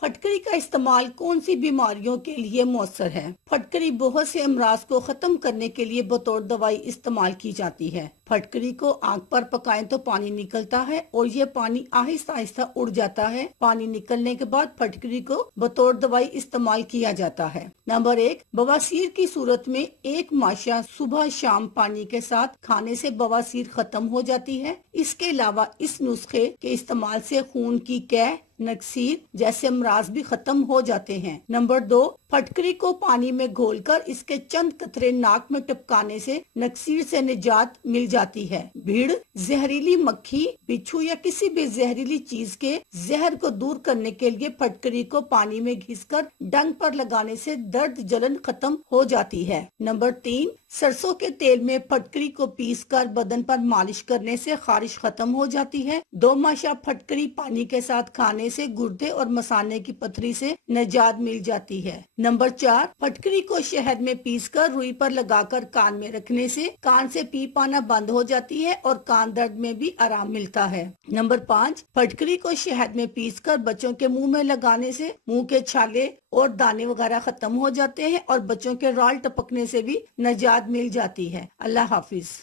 پھٹکری کا استعمال کون سی بیماریوں کے لیے مؤثر ہے؟ پھٹکری بہت سے امراض کو ختم کرنے کے لیے بطور دوائی استعمال کی جاتی ہے۔ پھٹکری کو آگ پر پکائیں تو پانی نکلتا ہے اور یہ پانی آہستہ آہستہ اڑ جاتا ہے۔ پانی نکلنے کے بعد پھٹکری کو بطور دوائی استعمال کیا جاتا ہے۔ نمبر 1، بواسیر کی صورت میں ایک ماشا صبح شام پانی کے ساتھ کھانے سے بواسیر ختم ہو جاتی ہے۔ اس کے علاوہ اس نسخے کے استعمال سے خون کی قے، نکسیر جیسے امراض بھی ختم ہو جاتے ہیں۔ نمبر 2، پھٹکری کو پانی میں گھول کر اس کے چند قطرے ناک میں ٹپکانے سے نکسیر سے نجات مل جاتی ہے۔ بھیڑ، زہریلی مکھی، بچھو یا کسی بھی زہریلی چیز کے زہر کو دور کرنے کے لیے پھٹکری کو پانی میں گھس کر ڈنگ پر لگانے سے درد جلن ختم ہو جاتی ہے۔ نمبر 3، سرسوں کے تیل میں پھٹکری کو پیس کر بدن پر مالش کرنے سے خارش ختم ہو جاتی ہے۔ 2 ماشا پھٹکری پانی کے ساتھ کھانے سے گردے اور مثانے کی پتھری سے نجات مل جاتی ہے۔ نمبر 4، پھٹکری کو شہد میں پیس کر روئی پر لگا کر کان میں رکھنے سے کان سے پیپ آنا بند ہو جاتی ہے اور کان درد میں بھی آرام ملتا ہے۔ نمبر 5، پھٹکری کو شہد میں پیس کر بچوں کے منہ میں لگانے سے منہ کے چھالے اور دانے وغیرہ ختم ہو جاتے ہیں اور بچوں کے رال ٹپکنے سے بھی نجات مل جاتی ہے۔ اللہ حافظ۔